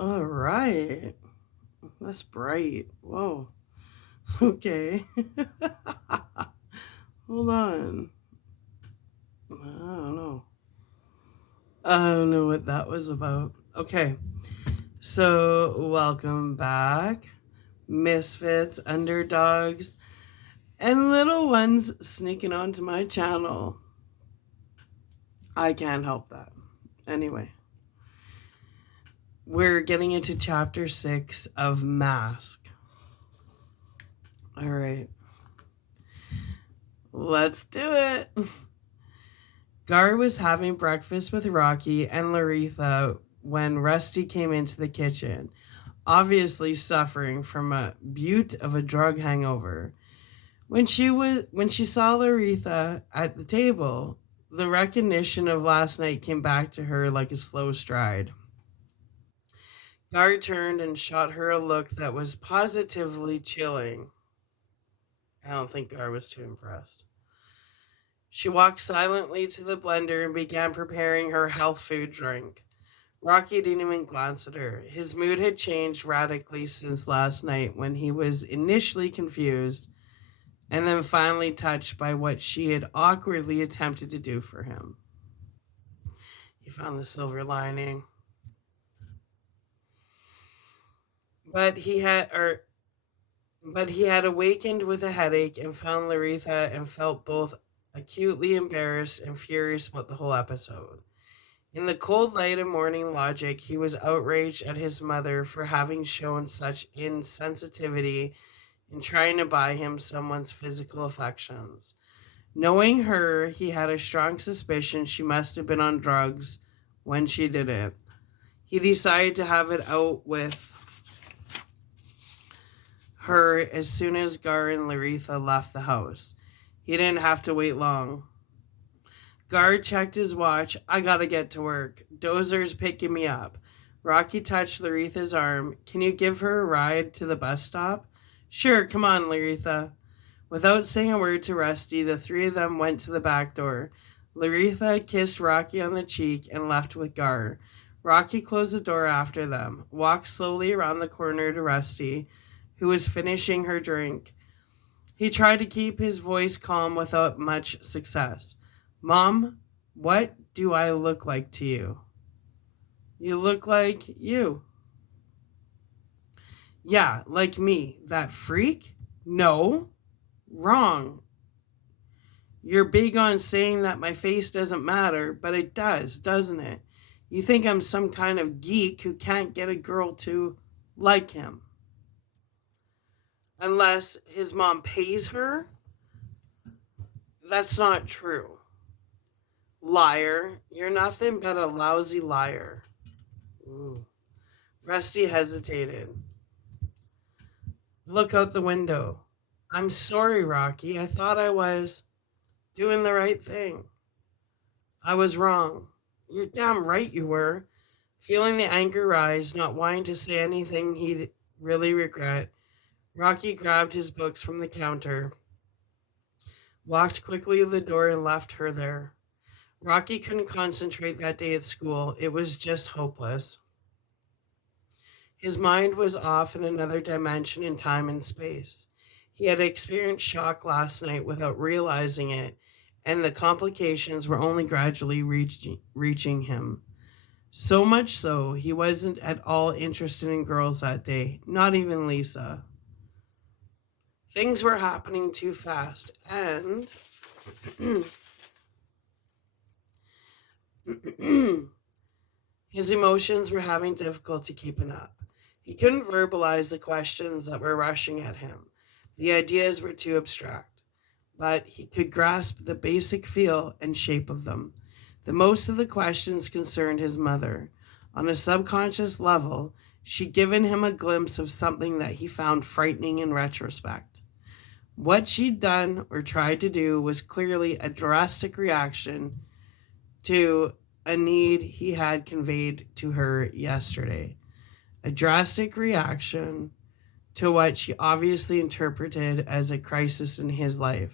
All right. That's bright. Whoa. Okay. Hold on. I don't know. I don't know what that was about. Okay. So, welcome back, misfits, underdogs, and little ones sneaking onto my channel. I can't help that. Anyway, we're getting into chapter 6 of Mask. All right. Let's do it. Gar was having breakfast with Rocky and Laritha when Rusty came into the kitchen, obviously suffering from a beaut of a drug hangover. When she saw Laritha at the table, the recognition of last night came back to her like a slow stride. Gar turned and shot her a look that was positively chilling. I don't think Gar was too impressed. She walked silently to the blender and began preparing her health food drink. Rocky didn't even glance at her. His mood had changed radically since last night when he was initially confused and then finally touched by what she had awkwardly attempted to do for him. He found the silver lining. But he had or but he had awakened with a headache and found Laritha and felt both acutely embarrassed and furious about the whole episode. In the cold light of morning logic, he was outraged at his mother for having shown such insensitivity in trying to buy him someone's physical affections. Knowing her, he had a strong suspicion she must have been on drugs when she did it. He decided to have it out with her as soon as Gar and Laritha left the house. He didn't have to wait long. Gar checked his watch. I gotta get to work. Dozer's picking me up. Rocky touched Laritha's arm. Can you give her a ride to the bus stop? Sure, come on, Laritha. Without saying a word to Rusty, the three of them went to the back door. Laritha kissed Rocky on the cheek and left with Gar. Rocky closed the door after them, walked slowly around the corner to Rusty, who was finishing her drink. He tried to keep his voice calm without much success. Mom, what do I look like to you? You look like you. Yeah, like me. That freak? No. Wrong. You're big on saying that my face doesn't matter, but it does, doesn't it? You think I'm some kind of geek who can't get a girl to like him. Unless his mom pays her? That's not true. Liar. You're nothing but a lousy liar. Ooh. Rusty hesitated. Look out the window. I'm sorry, Rocky. I thought I was doing the right thing. I was wrong. You're damn right you were. Feeling the anger rise, not wanting to say anything he'd really regret, Rocky grabbed his books from the counter, walked quickly to the door, and left her there. Rocky couldn't concentrate that day at school. It was just hopeless. His mind was off in another dimension in time and space. He had experienced shock last night without realizing it, and the complications were only gradually reaching him. So much so, he wasn't at all interested in girls that day, not even Lisa. Things were happening too fast, and his emotions were having difficulty keeping up. He couldn't verbalize the questions that were rushing at him. The ideas were too abstract, but he could grasp the basic feel and shape of them. The most of the questions concerned his mother. On a subconscious level, she'd given him a glimpse of something that he found frightening in retrospect. What she'd done or tried to do was clearly a drastic reaction to a need he had conveyed to her yesterday. A drastic reaction to what she obviously interpreted as a crisis in his life,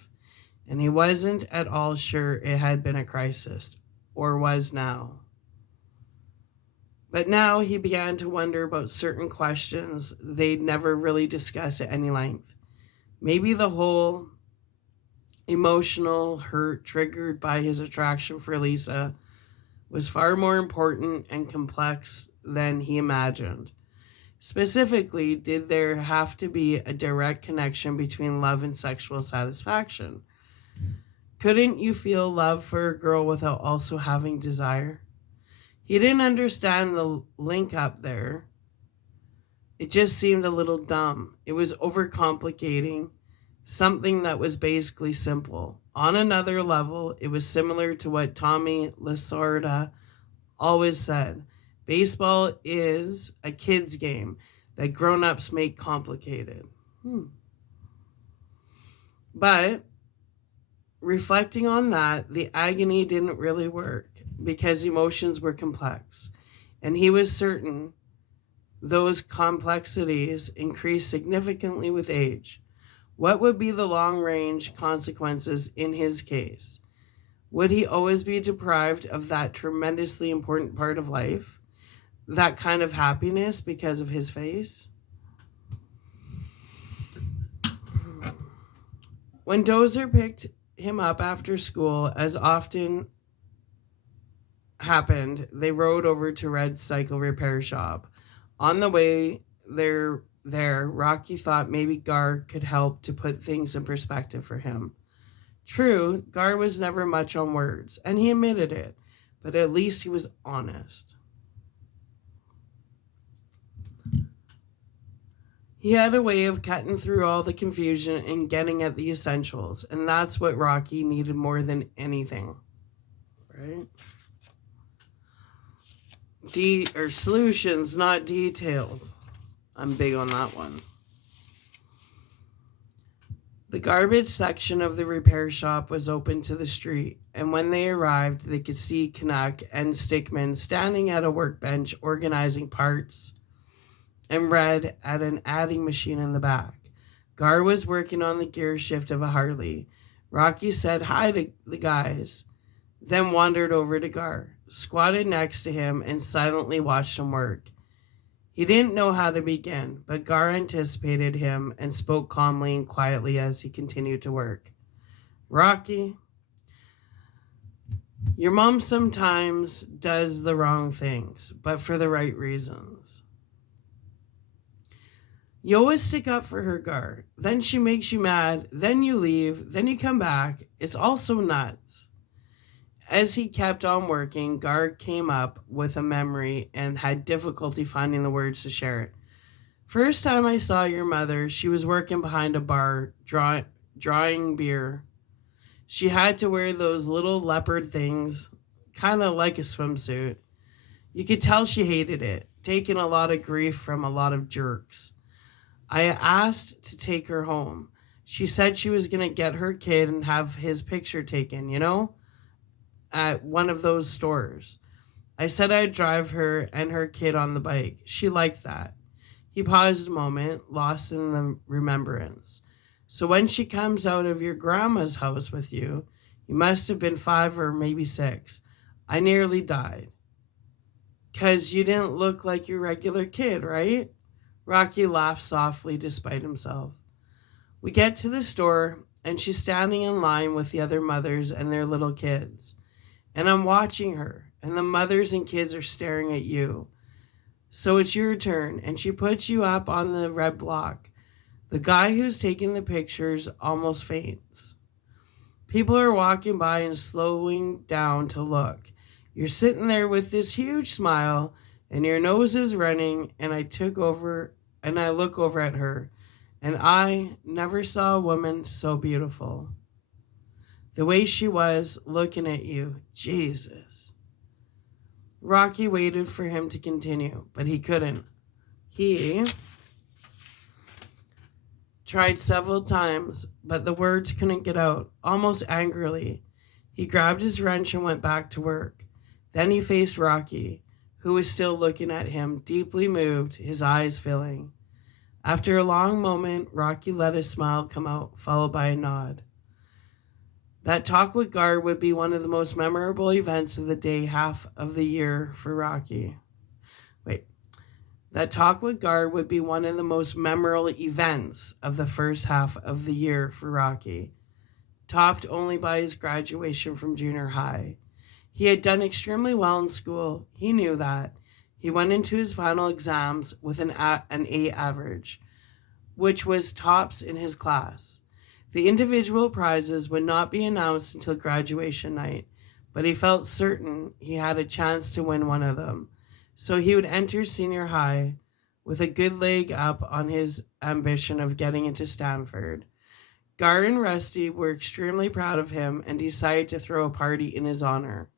and he wasn't at all sure it had been a crisis, or was now. But now he began to wonder about certain questions they'd never really discussed at any length. Maybe the whole emotional hurt triggered by his attraction for Lisa was far more important and complex than he imagined. Specifically, did there have to be a direct connection between love and sexual satisfaction? Couldn't you feel love for a girl without also having desire? He didn't understand the link up there. It just seemed a little dumb. It was overcomplicating something that was basically simple. On another level, it was similar to what Tommy Lasorda always said. Baseball is a kid's game that grown-ups make complicated. But reflecting on that, the agony didn't really work because emotions were complex. And he was certain those complexities increased significantly with age. What would be the long-range consequences in his case? Would he always be deprived of that tremendously important part of life? That kind of happiness because of his face? When Dozer picked him up after school, as often happened, they rode over to Red's cycle repair shop. On the way there, Rocky thought maybe Gar could help to put things in perspective for him. True, Gar was never much on words, and he admitted it, but at least he was honest. He had a way of cutting through all the confusion and getting at the essentials, and that's what Rocky needed more than anything. Right? Solutions, not details. I'm big on that one. The garbage section of the repair shop was open to the street, and when they arrived, they could see Canuck and Stickman standing at a workbench organizing parts, and Red at an adding machine in the back. Gar was working on the gear shift of a Harley. Rocky said hi to the guys, then wandered over to Gar, squatted next to him, and silently watched him work. He didn't know how to begin, but Gar anticipated him and spoke calmly and quietly as he continued to work. Rocky, your mom sometimes does the wrong things, but for the right reasons. You always stick up for her, Gar. Then she makes you mad, then you leave, then you come back. It's all so nuts. As he kept on working, Gar came up with a memory and had difficulty finding the words to share it. First time I saw your mother, she was working behind a bar, drawing beer. She had to wear those little leopard things, kind of like a swimsuit. You could tell she hated it, taking a lot of grief from a lot of jerks. I asked to take her home. She said she was going to get her kid and have his picture taken, at one of those stores. I said I'd drive her and her kid on the bike. She liked that. He paused a moment, lost in the remembrance. So when she comes out of your grandma's house with you, you must have been 5 or maybe 6. I nearly died. 'Cause you didn't look like your regular kid, right? Rocky laughed softly despite himself. We get to the store, and she's standing in line with the other mothers and their little kids. And I'm watching her, and the mothers and kids are staring at you. So it's your turn, and she puts you up on the red block. The guy who's taking the pictures almost faints. People are walking by and slowing down to look. You're sitting there with this huge smile, and your nose is running, and I look over at her, and I never saw a woman so beautiful. The way she was looking at you, Jesus. Rocky waited for him to continue, but he couldn't. He tried several times, but the words couldn't get out. Almost angrily, he grabbed his wrench and went back to work. Then he faced Rocky, who was still looking at him, deeply moved, his eyes filling. After a long moment, Rocky let a smile come out, followed by a nod. That talk with Gar would be one of the most memorable events of the day half of the year for Rocky. Wait. That talk with Gar would be one of the most memorable events of the first half of the year for Rocky, topped only by his graduation from junior high. He had done extremely well in school. He knew that. He went into his final exams with an A average, which was tops in his class. The individual prizes would not be announced until graduation night, but he felt certain he had a chance to win one of them. So he would enter senior high with a good leg up on his ambition of getting into Stanford. Gar and Rusty were extremely proud of him and decided to throw a party in his honor.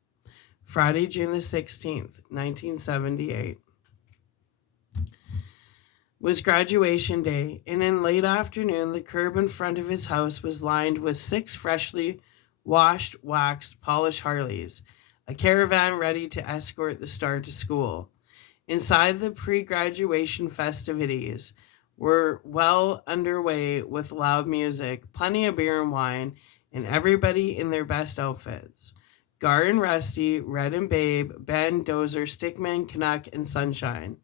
Friday, June the 16th, 1978, was graduation day, and in late afternoon, the curb in front of his house was lined with 6 freshly washed, waxed, polished Harleys, a caravan ready to escort the star to school. Inside, the pre-graduation festivities were well underway with loud music, plenty of beer and wine, and everybody in their best outfits. Gar and Rusty, Red and Babe, Ben, Dozer, Stickman, Canuck, and Sunshine.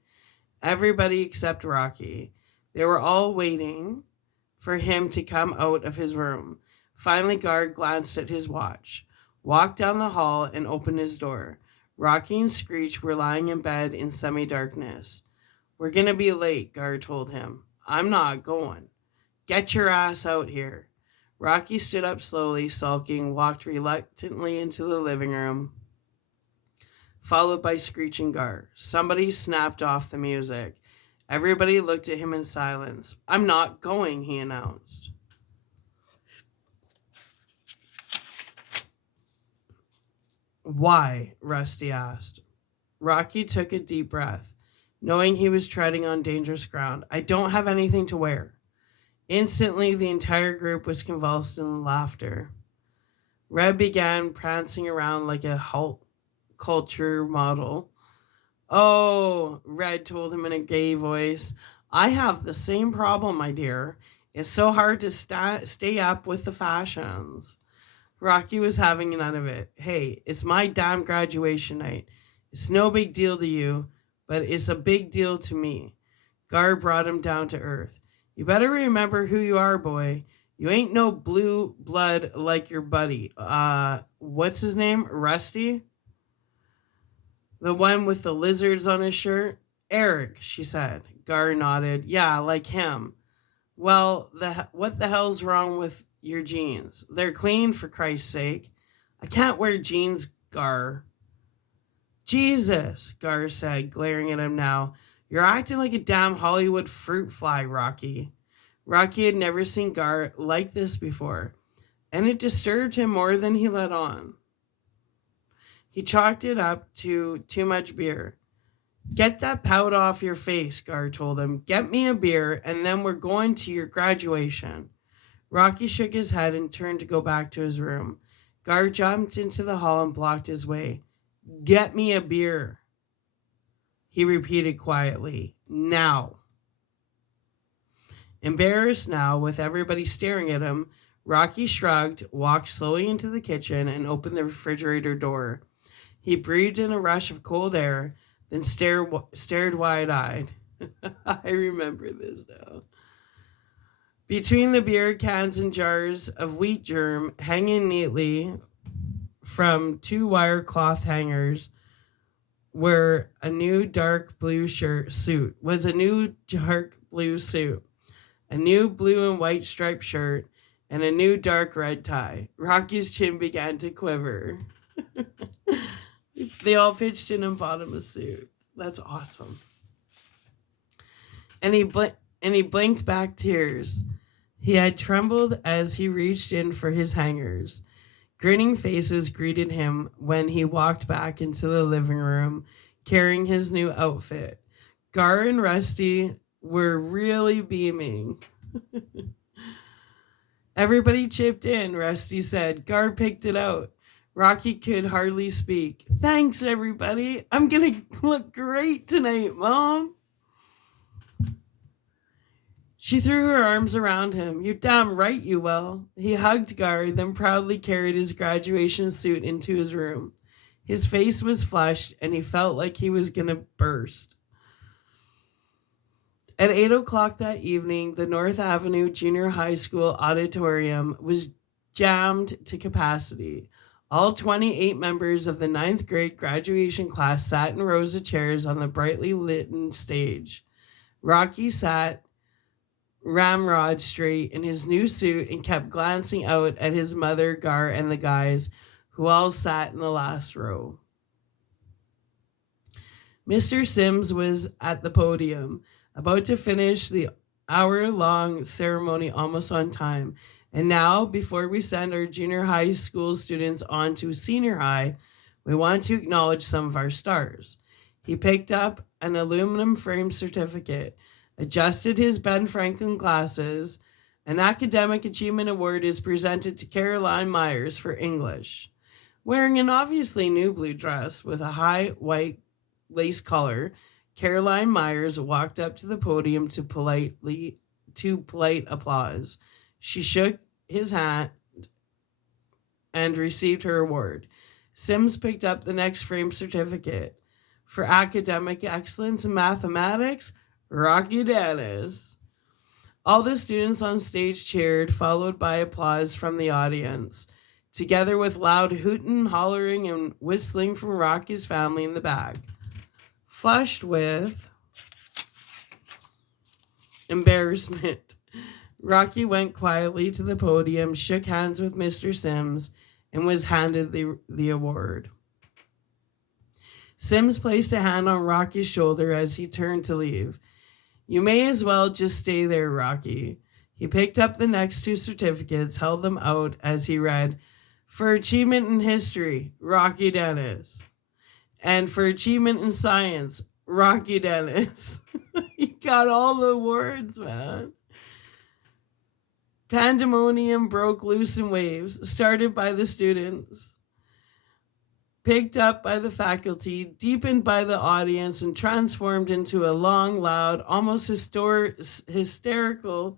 Everybody except Rocky. They were all waiting for him to come out of his room. Finally, Gar glanced at his watch, walked down the hall, and opened his door. Rocky and Screech were lying in bed in semi-darkness. "We're going to be late," Gar told him. "I'm not going." "Get your ass out here." Rocky stood up slowly, sulking, walked reluctantly into the living room, followed by Screech and Gar. Somebody snapped off the music. Everybody looked at him in silence. "I'm not going," he announced. "Why?" Rusty asked. Rocky took a deep breath, knowing he was treading on dangerous ground. "I don't have anything to wear." Instantly, the entire group was convulsed in laughter. Red began prancing around like a halt culture model. "Oh," Red told him in a gay voice, "I have the same problem, my dear. It's so hard to stay up with the fashions." Rocky was having none of it. "Hey, it's my damn graduation night. It's no big deal to you, but it's a big deal to me." Gar brought him down to earth. "You better remember who you are, boy. You ain't no blue blood like your buddy. What's his name? Rusty? The one with the lizards on his shirt?" "Eric," she said. Gar nodded. "Yeah, like him." "Well, what the hell's wrong with your jeans? They're clean, for Christ's sake." "I can't wear jeans, Gar." "Jesus," Gar said, glaring at him now. "You're acting like a damn Hollywood fruit fly, Rocky." Rocky had never seen Gar like this before, and it disturbed him more than he let on. He chalked it up to too much beer. "Get that pout off your face," Gar told him. "Get me a beer, and then we're going to your graduation." Rocky shook his head and turned to go back to his room. Gar jumped into the hall and blocked his way. "Get me a beer," he repeated quietly. "Now." Embarrassed now, with everybody staring at him, Rocky shrugged, walked slowly into the kitchen, and opened the refrigerator door. He breathed in a rush of cold air, then stared wide-eyed. I remember this now. Between the beer cans and jars of wheat germ hanging neatly from 2 wire cloth hangers were a new dark blue suit, a new blue and white striped shirt, and a new dark red tie. Rocky's chin began to quiver. They all pitched in and bought him a suit. That's awesome. And he blinked back tears. He had trembled as he reached in for his hangers. Grinning faces greeted him when he walked back into the living room carrying his new outfit. Gar and Rusty were really beaming. Everybody chipped in, Rusty said. Gar picked it out. Rocky could hardly speak. "Thanks, everybody. I'm going to look great tonight, Mom." She threw her arms around him. "You're damn right you will." He hugged Gar, then proudly carried his graduation suit into his room. His face was flushed, and he felt like he was going to burst. At 8 o'clock that evening, the North Avenue Junior High School auditorium was jammed to capacity. All 28 members of the ninth grade graduation class sat in rows of chairs on the brightly lit stage. Rocky sat ramrod straight in his new suit and kept glancing out at his mother, Gar, and the guys who all sat in the last row. Mr. Sims was at the podium, about to finish the hour-long ceremony almost on time. And now, before we send our junior high school students on to senior high, we want to acknowledge some of our stars. He picked up an aluminum framed certificate, adjusted his Ben Franklin glasses. An academic achievement award is presented to Caroline Myers for English. Wearing an obviously new blue dress with a high white lace collar, Caroline Myers walked up to the podium to polite applause. She shook his hand and received her award. Sims picked up the next framed certificate. For academic excellence in mathematics, Rocky Dennis. All the students on stage cheered, followed by applause from the audience, together with loud hooting, hollering, and whistling from Rocky's family in the back. Flushed with embarrassment, Rocky went quietly to the podium, shook hands with Mr. Sims, and was handed the award. Sims placed a hand on Rocky's shoulder as he turned to leave. You may as well just stay there, Rocky. He picked up the next two certificates, held them out as he read, For achievement in history, Rocky Dennis. And for achievement in science, Rocky Dennis. He got all the awards, man. Pandemonium broke loose in waves, started by the students, picked up by the faculty, deepened by the audience, and transformed into a long, loud, almost hysterical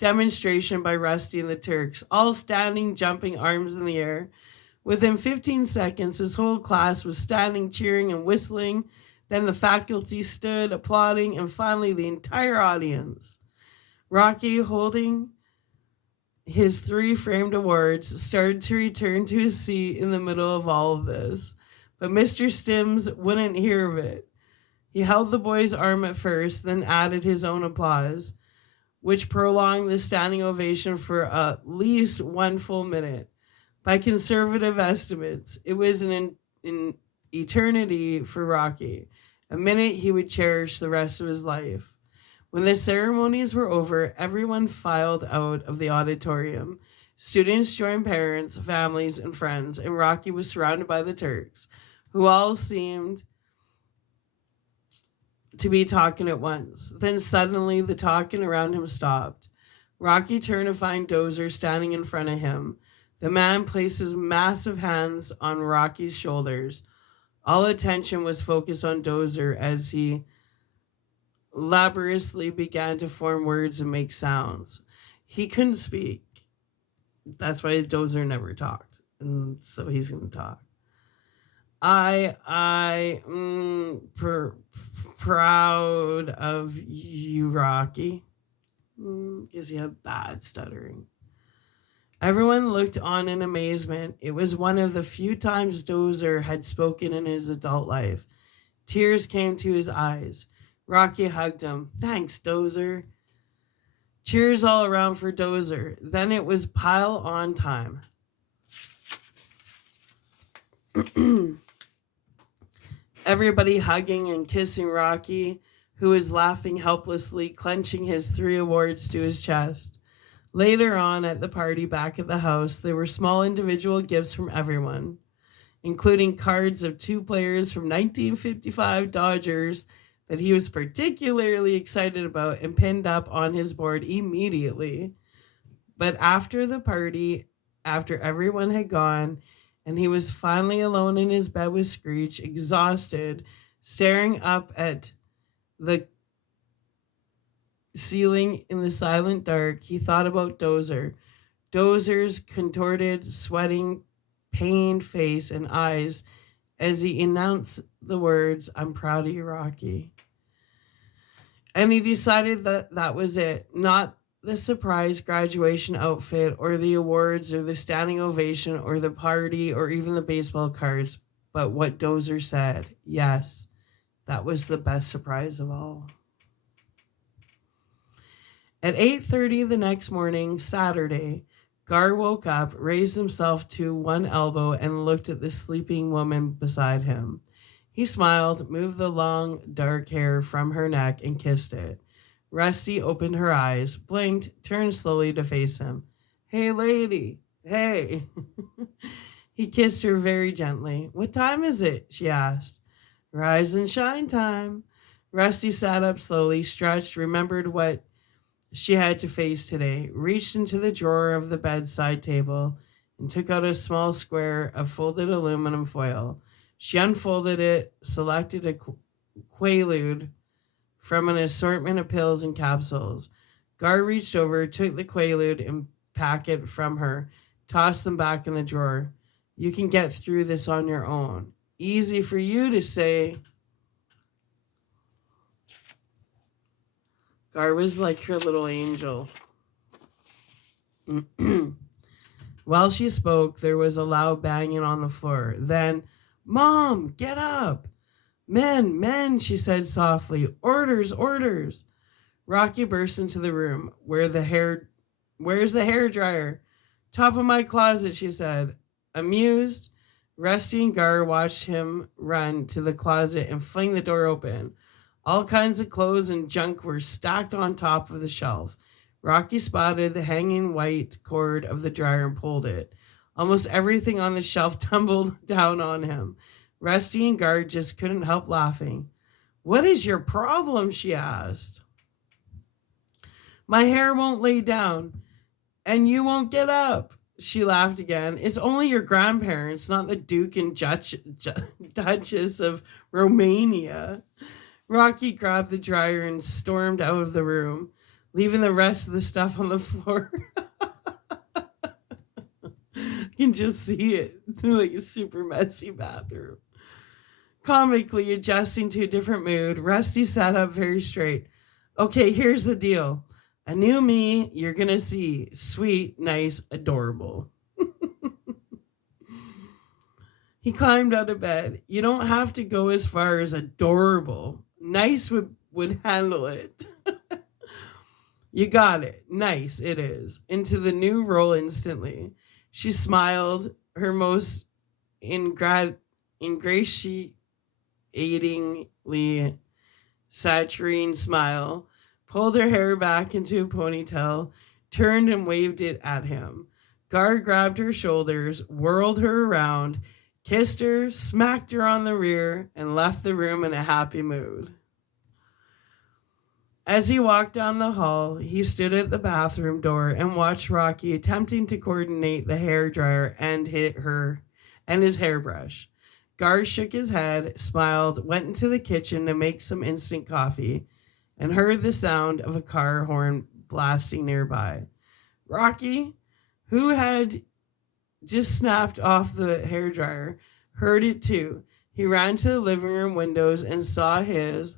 demonstration by Rusty and the Turks, all standing, jumping, arms in the air. Within 15 seconds, his whole class was standing, cheering, and whistling. Then the faculty stood, applauding, and finally the entire audience. Rocky, holding his 3 framed awards, started to return to his seat in the middle of all of this. But Mr. Sims wouldn't hear of it. He held the boy's arm at first, then added his own applause, which prolonged the standing ovation for at least 1 full minute. By conservative estimates, it was an eternity for Rocky, a minute he would cherish the rest of his life. When the ceremonies were over, everyone filed out of the auditorium. Students joined parents, families, and friends, and Rocky was surrounded by the Turks, who all seemed to be talking at once. Then suddenly the talking around him stopped. Rocky turned to find Dozer standing in front of him. The man placed his massive hands on Rocky's shoulders. All attention was focused on Dozer as he laboriously began to form words and make sounds. He couldn't speak. That's why Dozer never talked. And so he's going to talk. Proud of you, Rocky. Because he had bad stuttering. Everyone looked on in amazement. It was one of the few times Dozer had spoken in his adult life. Tears came to his eyes. Rocky hugged him. Thanks, Dozer. Cheers all around for Dozer. Then it was pile on time. Everybody hugging and kissing Rocky, who was laughing helplessly, clenching his 3 awards to his chest. Later on at the party back at the house, there were small individual gifts from everyone, including cards of 2 players from 1955 Dodgers that he was particularly excited about and pinned up on his board immediately. But after the party, after everyone had gone, and he was finally alone in his bed with Screech, exhausted, staring up at the ceiling in the silent dark, he thought about Dozer. Dozer's contorted, sweating, pained face and eyes as he announced the words, I'm proud of you, Rocky. And he decided that that was it, not the surprise graduation outfit or the awards or the standing ovation or the party or even the baseball cards, but what Dozer said. Yes, that was the best surprise of all. At 8:30 the next morning, Saturday, Gar woke up, raised himself to one elbow, and looked at the sleeping woman beside him. He smiled, moved the long, dark hair from her neck, and kissed it. Rusty opened her eyes, blinked, turned slowly to face him. Hey, lady. Hey. He kissed her very gently. What time is it? She asked. Rise and shine time. Rusty sat up slowly, stretched, remembered what she had to face today, reached into the drawer of the bedside table, and took out a small square of folded aluminum foil. She unfolded it, selected a Quaalude from an assortment of pills and capsules. Gar reached over, took the Quaalude and packet from her, tossed them back in the drawer. You can get through this on your own. Easy for you to say. Gar was like her little angel. While she spoke, there was a loud banging on the floor. Then, Mom, get up! Men, she said softly. Orders, orders! Rocky burst into the room. Where's the hair dryer? Top of my closet, she said. Amused, Rusty and Gar watched him run to the closet and fling the door open. All kinds of clothes and junk were stacked on top of the shelf. Rocky spotted the hanging white cord of the dryer and pulled it. Almost everything on the shelf tumbled down on him. Rusty and Gar just couldn't help laughing. What is your problem? She asked. My hair won't lay down, and you won't get up. She laughed again. It's only your grandparents, not the Duke and Duchess of Romania. Rocky grabbed the dryer and stormed out of the room, leaving the rest of the stuff on the floor. You can just see it, like a super messy bathroom. Comically adjusting to a different mood, Rusty sat up very straight. Okay, here's the deal. A new me, you're gonna see. Sweet, nice, adorable. He climbed out of bed. You don't have to go as far as adorable. Nice would handle it. You got it. Nice, it is. Into the new role instantly. She smiled, her most ingratiatingly saturating smile, pulled her hair back into a ponytail, turned and waved it at him. Gar grabbed her shoulders, whirled her around, kissed her, smacked her on the rear, and left the room in a happy mood. As he walked down the hall, he stood at the bathroom door and watched Rocky attempting to coordinate the hairdryer and his hairbrush. Gar shook his head, smiled, went into the kitchen to make some instant coffee, and heard the sound of a car horn blasting nearby. Rocky, who had just snapped off the hairdryer, heard it too. He ran to the living room windows and saw his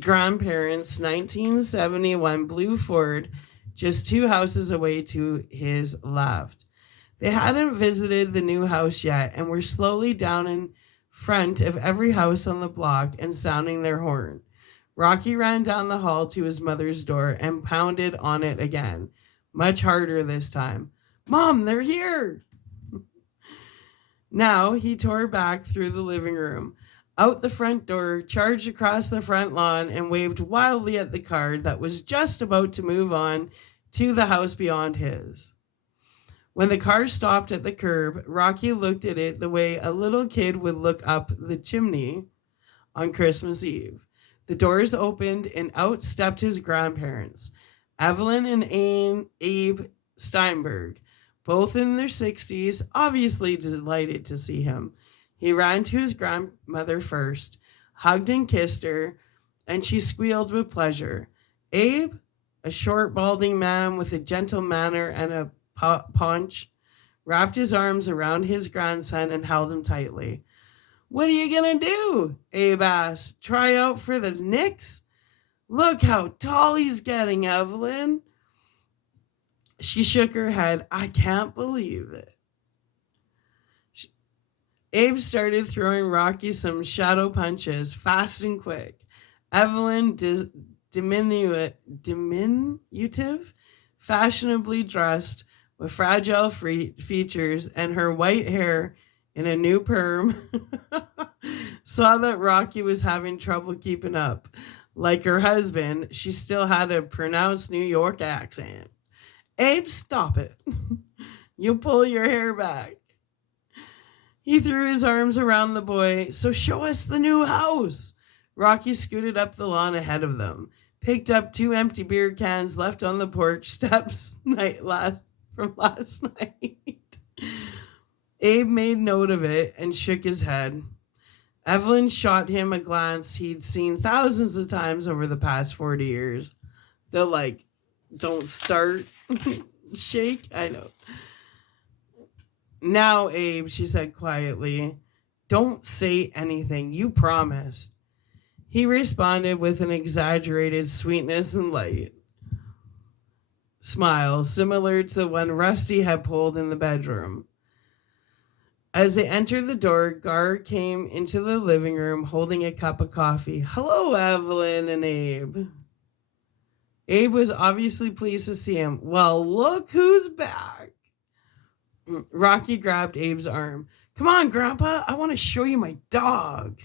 grandparents' 1971 blue Ford just 2 houses away to his left. They hadn't visited the new house yet and were slowly down in front of every house on the block and sounding their horn. Rocky ran down the hall to his mother's door and pounded on it again, much harder this time. Mom, they're here! Now he tore back through the living room, out the front door, charged across the front lawn, and waved wildly at the car that was just about to move on to the house beyond his. When the car stopped at the curb, Rocky looked at it the way a little kid would look up the chimney on Christmas Eve. The doors opened and out stepped his grandparents, Evelyn and Abe Steinberg, both in their 60s, obviously delighted to see him. He ran to his grandmother first, hugged and kissed her, and she squealed with pleasure. Abe, a short, balding man with a gentle manner and a paunch, wrapped his arms around his grandson and held him tightly. What are you gonna do? Abe asked. Try out for the Knicks? Look how tall he's getting, Evelyn. She shook her head. I can't believe it. Abe started throwing Rocky some shadow punches, fast and quick. Evelyn, diminutive, fashionably dressed, with fragile features and her white hair in a new perm, saw that Rocky was having trouble keeping up. Like her husband, she still had a pronounced New York accent. Abe, stop it. You pull your hair back. He threw his arms around the boy. So show us the new house. Rocky scooted up the lawn ahead of them, picked up 2 empty beer cans left on the porch steps from last night. Abe made note of it and shook his head. Evelyn shot him a glance he'd seen thousands of times over the past 40 years. The don't start shake. I know. Now, Abe, she said quietly, don't say anything. You promised. He responded with an exaggerated sweetness and light smile, similar to the one Rusty had pulled in the bedroom. As they entered the door, Gar came into the living room holding a cup of coffee. Hello, Evelyn and Abe. Abe was obviously pleased to see him. Well, look who's back. Rocky grabbed Abe's arm. Come on, Grandpa, I want to show you my dog.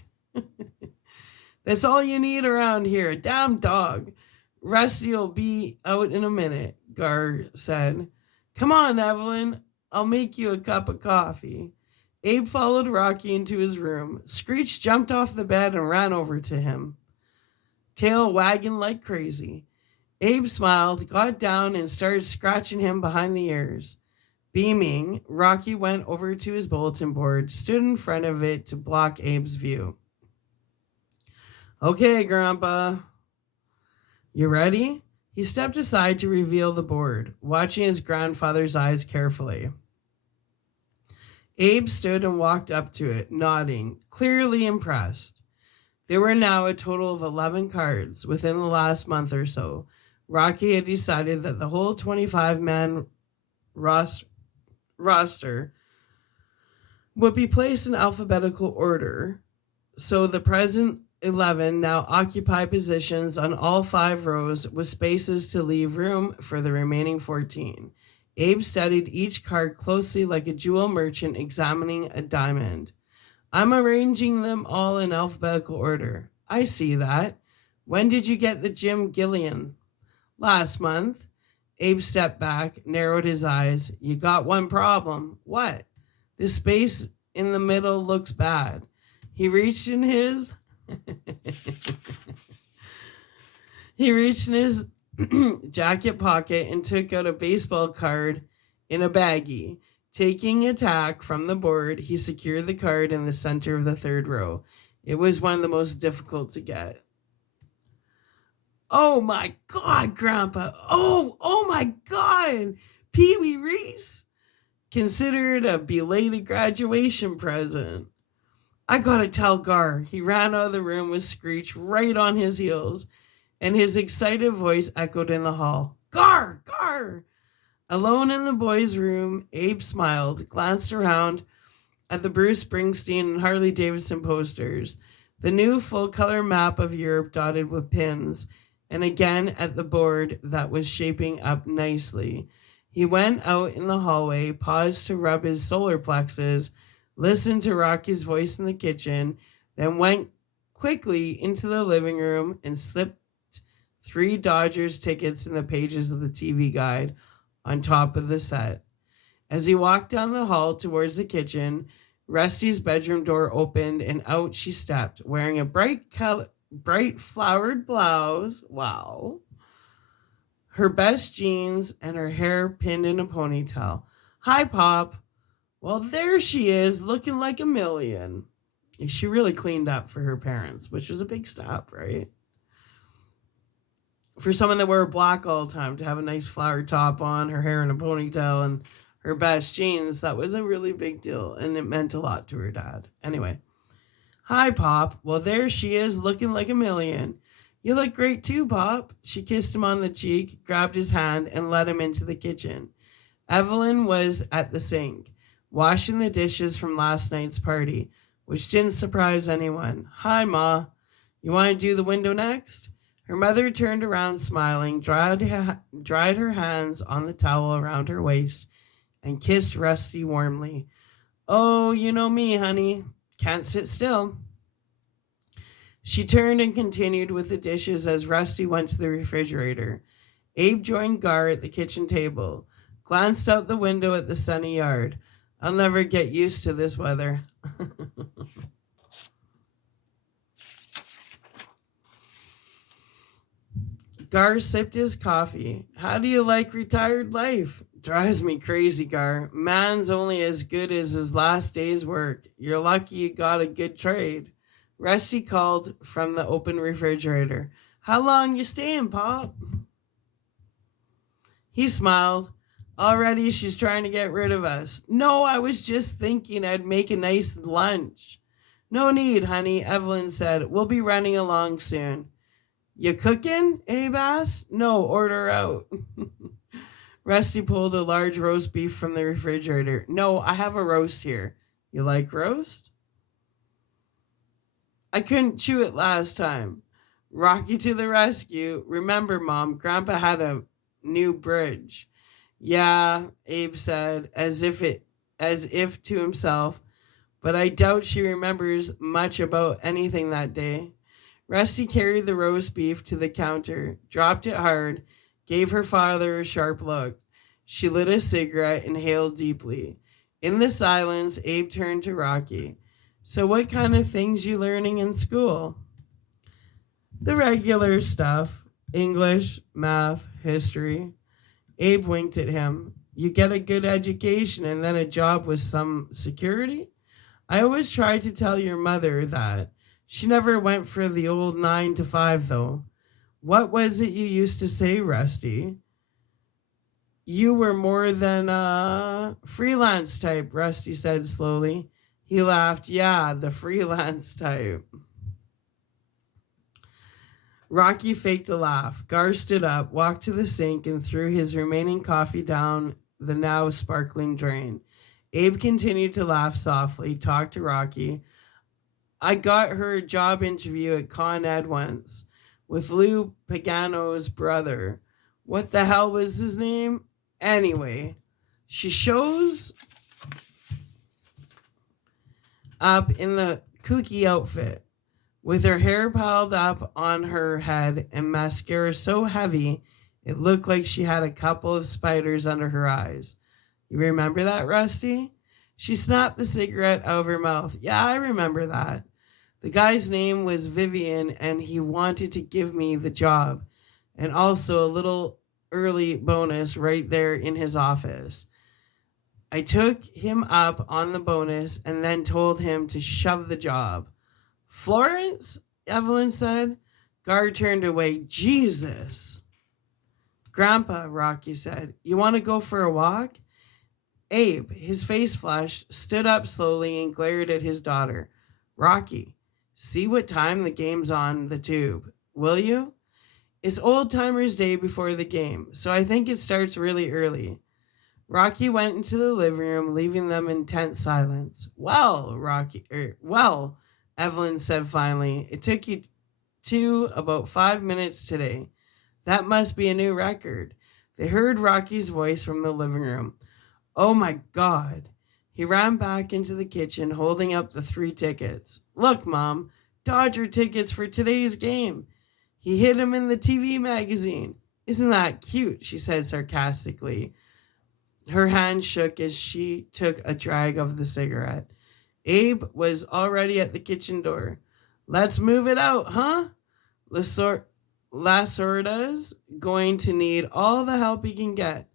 That's all you need around here, a damn dog. Rusty'll be out in a minute, Gar said. Come on, Evelyn, I'll make you a cup of coffee. Abe followed Rocky into his room. Screech jumped off the bed and ran over to him, tail wagging like crazy. Abe smiled, got down, and started scratching him behind the ears. Beaming, Rocky went over to his bulletin board, stood in front of it to block Abe's view. Okay, Grandpa. You ready? He stepped aside to reveal the board, watching his grandfather's eyes carefully. Abe stood and walked up to it, nodding, clearly impressed. There were now a total of 11 cards within the last month or so. Rocky had decided that the whole 25-man roster would be placed in alphabetical order, so the present 11 now occupy positions on all 5 rows with spaces to leave room for the remaining 14. Abe studied each card closely like a jewel merchant examining a diamond. I'm arranging them all in alphabetical order. I see that. When did you get the Jim Gillian? Last month. Abe stepped back, narrowed his eyes. You got one problem. What? The space in the middle looks bad. He reached in his jacket pocket and took out a baseball card in a baggie. Taking a tack from the board, he secured the card in the center of the 3rd row. It was one of the most difficult to get. Oh my God, Grandpa. Oh my God. Pee Wee Reese. Consider it a belated graduation present. I gotta tell Gar. He ran out of the room with Screech right on his heels, and his excited voice echoed in the hall. Gar! Gar! Alone in the boys' room, Abe smiled, glanced around at the Bruce Springsteen and Harley Davidson posters, the new full-color map of Europe dotted with pins, and again at the board that was shaping up nicely. He went out in the hallway, paused to rub his solar plexus, listened to Rocky's voice in the kitchen, then went quickly into the living room and slipped 3 Dodgers tickets in the pages of the TV guide on top of the set. As he walked down the hall towards the kitchen, Rusty's bedroom door opened and out she stepped, wearing a bright flowered blouse. Wow. Her best jeans and her hair pinned in a ponytail. Hi, Pop. Well, there she is, looking like a million. She really cleaned up for her parents, which was a big step, right? For someone that wore black all the time, to have a nice flowered top on, her hair in a ponytail, and her best jeans, that was a really big deal, and it meant a lot to her dad. Anyway, Hi, Pop. Well, there she is, looking like a million. You look great too, Pop. She kissed him on the cheek, grabbed his hand, and led him into the kitchen. Evelyn was at the sink, washing the dishes from last night's party, which didn't surprise anyone. Hi, Ma. You want to do the window next? Her mother turned around smiling, dried her hands on the towel around her waist, and kissed Rusty warmly. Oh, you know me, honey. Can't sit still. She turned and continued with the dishes as Rusty went to the refrigerator. Abe joined Gar at the kitchen table, glanced out the window at the sunny yard. I'll never get used to this weather. Gar sipped his coffee. How do you like retired life? Drives me crazy, Gar. Man's only as good as his last day's work. You're lucky you got a good trade. Rusty called from the open refrigerator. How long you staying, Pop? He smiled. Already she's trying to get rid of us. No, I was just thinking I'd make a nice lunch. No need, honey, Evelyn said. We'll be running along soon. You cooking? Abe asked. No, order out. Rusty pulled a large roast beef from the refrigerator. No, I have a roast here. You like roast? I couldn't chew it last time. Rocky to the rescue. Remember, Mom, Grandpa had a new bridge. Yeah, Abe said, as if to himself, but I doubt she remembers much about anything that day. Rusty carried the roast beef to the counter, dropped it hard, gave her father a sharp look. She lit a cigarette, inhaled deeply. In the silence, Abe turned to Rocky. So what kind of things you learning in school? The regular stuff. English, math, history. Abe winked at him. You get a good education and then a job with some security? I always tried to tell your mother that. She never went for the old 9 to 5, though. What was it you used to say, Rusty? You were more than a freelance type, Rusty said slowly. He laughed. Yeah, the freelance type. Rocky faked a laugh. Gar stood up, walked to the sink, and threw his remaining coffee down the now sparkling drain. Abe continued to laugh softly, talked to Rocky. I got her a job interview at Con Ed once with Lou Pagano's brother. What the hell was his name? Anyway, she shows up in the kooky outfit with her hair piled up on her head and mascara so heavy it looked like she had a couple of spiders under her eyes. You remember that, Rusty? She snapped the cigarette out of her mouth. Yeah, I remember that. The guy's name was Vivian, and he wanted to give me the job, and also a little early bonus right there in his office. I took him up on the bonus and then told him to shove the job. Florence? Evelyn said. Gar turned away. Jesus. Grandpa, Rocky said, you want to go for a walk? Abe, his face flushed, stood up slowly and glared at his daughter. Rocky, see what time the game's on the tube, will you? It's Old Timers' Day before the game, so I think it starts really early. Rocky went into the living room, leaving them in tense silence. Well, Evelyn said finally, it took you about 5 minutes today. That must be a new record. They heard Rocky's voice from the living room. Oh my God. He ran back into the kitchen, holding up the 3 tickets. Look, Mom, Dodger tickets for today's game. He hid them in the TV magazine. Isn't that cute? She said sarcastically. Her hand shook as she took a drag of the cigarette. Abe was already at the kitchen door. Let's move it out, huh? Lasorda's going to need all the help he can get.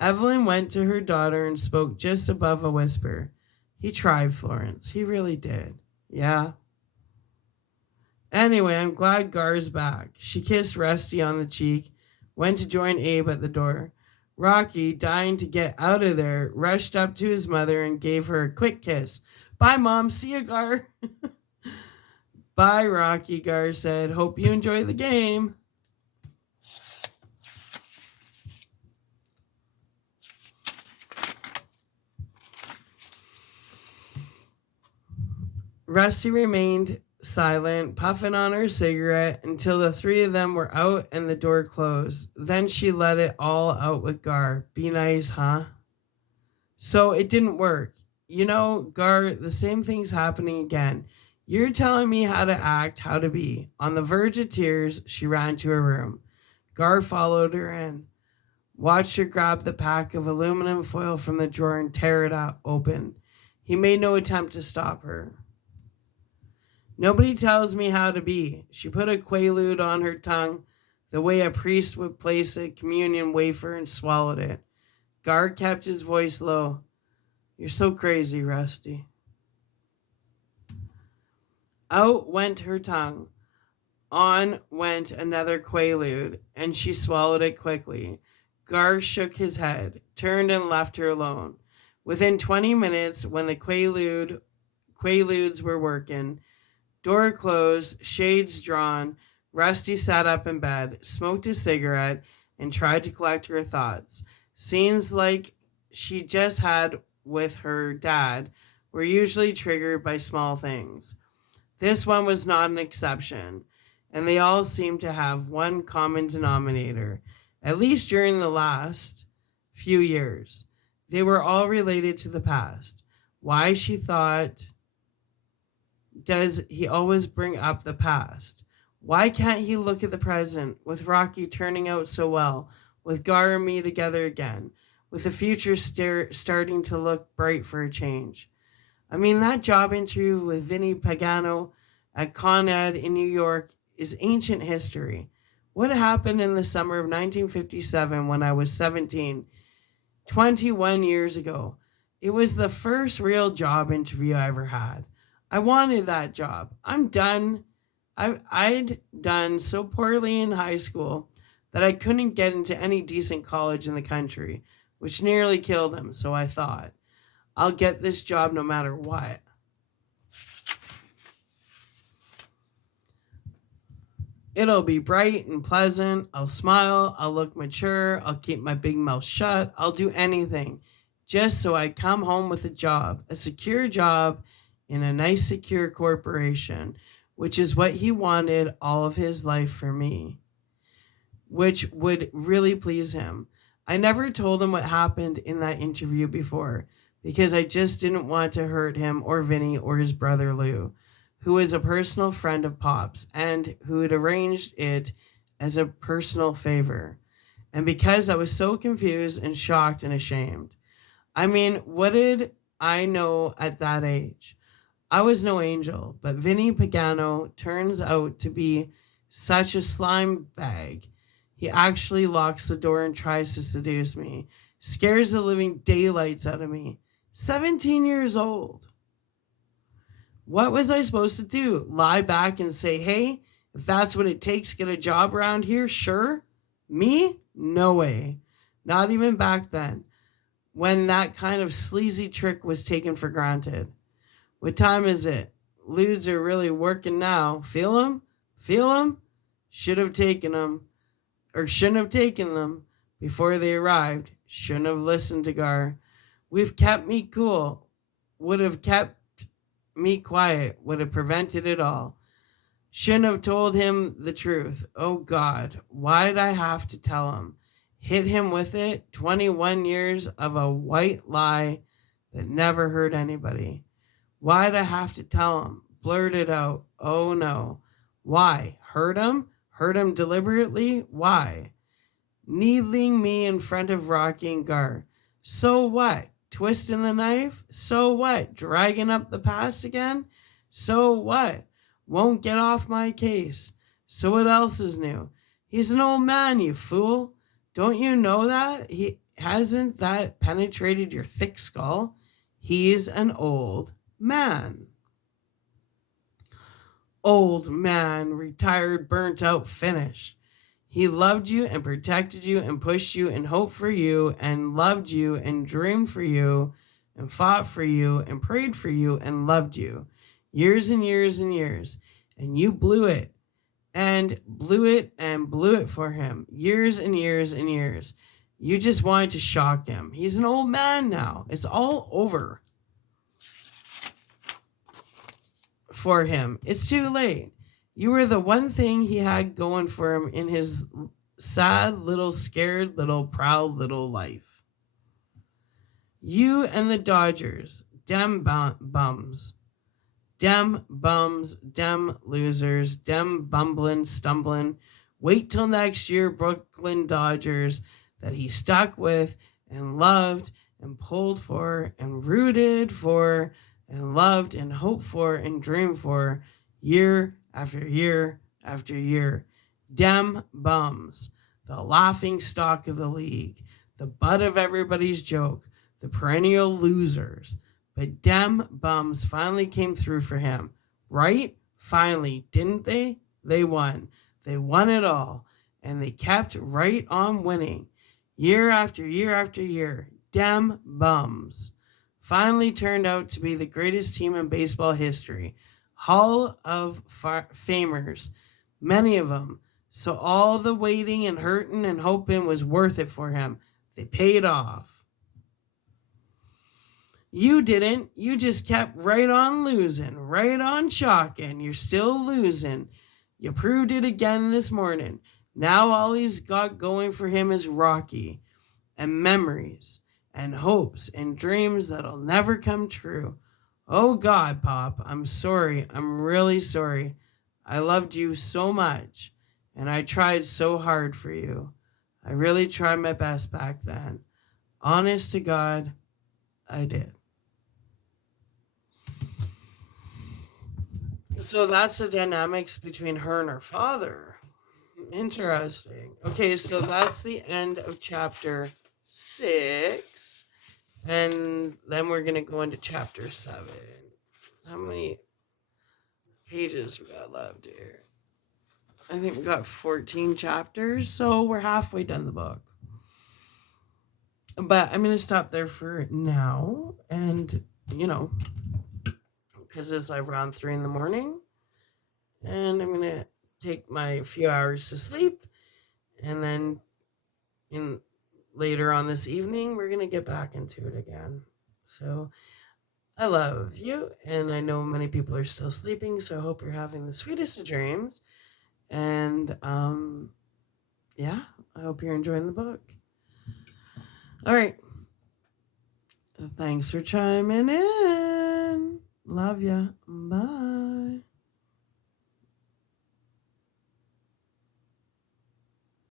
Evelyn went to her daughter and spoke just above a whisper. He tried, Florence. He really did. Yeah. Anyway, I'm glad Gar's back. She kissed Rusty on the cheek, went to join Abe at the door. Rocky, dying to get out of there, rushed up to his mother and gave her a quick kiss. Bye, Mom. See you, Gar. Bye, Rocky, Gar said. Hope you enjoy the game. Rusty remained silent, puffing on her cigarette until the three of them were out and the door closed. Then she let it all out with Gar. Be nice, huh? So it didn't work. You know, Gar, the same thing's happening again. You're telling me how to act, how to be. On the verge of tears, she ran to her room. Gar followed her in, watched her grab the pack of aluminum foil from the drawer and tear it open. He made no attempt to stop her. Nobody tells me how to be. She put a quaalude on her tongue, the way a priest would place a communion wafer, and swallowed it. Gar kept his voice low. You're so crazy, Rusty. Out went her tongue. On went another quaalude, and she swallowed it quickly. Gar shook his head, turned and left her alone. Within 20 minutes, when the quaaludes were working, door closed, shades drawn, Rusty sat up in bed, smoked a cigarette, and tried to collect her thoughts. Scenes like she just had with her dad were usually triggered by small things. This one was not an exception, and they all seemed to have one common denominator, at least during the last few years. They were all related to the past. Why, she thought, does he always bring up the past? Why can't he look at the present, with Rocky turning out so well, with Gar and me together again, with the future starting to look bright for a change? I mean, that job interview with Vinnie Pagano at Con Ed in New York is ancient history. What happened in the summer of 1957 when I was 17, 21 years ago? It was the first real job interview I ever had. I wanted that job. I'm done. I'd done so poorly in high school that I couldn't get into any decent college in the country, which nearly killed him, so I thought, I'll get this job no matter what. It'll be bright and pleasant. I'll smile. I'll look mature. I'll keep my big mouth shut. I'll do anything just so I come home with a job, a secure job in a nice, secure corporation, which is what he wanted all of his life for me, which would really please him. I never told him what happened in that interview before because I just didn't want to hurt him or Vinny or his brother Lou, who was a personal friend of Pop's and who had arranged it as a personal favor. And because I was so confused and shocked and ashamed. I mean, what did I know at that age? I was no angel, but Vinny Pagano turns out to be such a slime bag. He actually locks the door and tries to seduce me, scares the living daylights out of me. 17 years old. What was I supposed to do? Lie back and say, hey, if that's what it takes to get a job around here, sure? Me? No way. Not even back then, when that kind of sleazy trick was taken for granted. What time is it? Ludes are really working now. Feel 'em? Feel 'em? Should have taken them, or shouldn't have taken them before they arrived. Shouldn't have listened to Gar. We've kept me cool. Would have kept me quiet. Would have prevented it all. Shouldn't have told him the truth. Oh God, why did I have to tell him? Hit him with it? 21 years of a white lie that never hurt anybody. Why'd I have to tell him? Blurt it out. Oh no. Why? Hurt him? Hurt him deliberately? Why? Needling me in front of Rocky and Gar. So what? Twisting the knife? So what? Dragging up the past again? So what? Won't get off my case. So what else is new? He's an old man, you fool. Don't you know that? Hasn't that penetrated your thick skull? He's an old man. Old man, retired, burnt out, finished. He loved you and protected you and pushed you and hoped for you and loved you and dreamed for you and fought for you and prayed for you and loved you. Years and years and years. and you blew it and blew it and blew it for him years and years and years. You just wanted to shock him. He's an old man now. It's all over for him. It's too late. You were the one thing he had going for him in his sad little, scared little, proud little life. You and the Dodgers, dem bums. Dem bums, dem losers, dem bumbling, stumbling. Wait till next year, Brooklyn Dodgers, that he stuck with and loved and pulled for and rooted for and loved and hoped for and dreamed for year after year after year. Dem bums, the laughing stock of the league, the butt of everybody's joke, the perennial losers. But dem bums finally came through for him, right? Finally, didn't they? They won. They won it all, and they kept right on winning, year after year after year. Dem bums finally turned out to be the greatest team in baseball history. Hall of Famers, many of them. So all the waiting and hurting and hoping was worth it for him. They paid off. You didn't. You just kept right on losing, right on shocking. You're still losing. You proved it again this morning. Now all he's got going for him is Rocky and memories and hopes and dreams that'll never come true. Oh God, Pop, I'm sorry. I'm really sorry. I loved you so much, and I tried so hard for you. I really tried my best back then. Honest to God, I did. So that's the dynamics between her and her father. Interesting. Okay, so that's the end of chapter 6. And then we're going to go into chapter 7. How many pages we got left here? I think we got 14 chapters, so we're halfway done the book. But I'm going to stop there for now. And, because it's like around 3 in the morning. And I'm going to take my few hours to sleep. And then later on this evening, we're going to get back into it again. So I love you. And I know many people are still sleeping. So I hope you're having the sweetest of dreams. And yeah, I hope you're enjoying the book. All right. Thanks for chiming in. Love ya. Bye.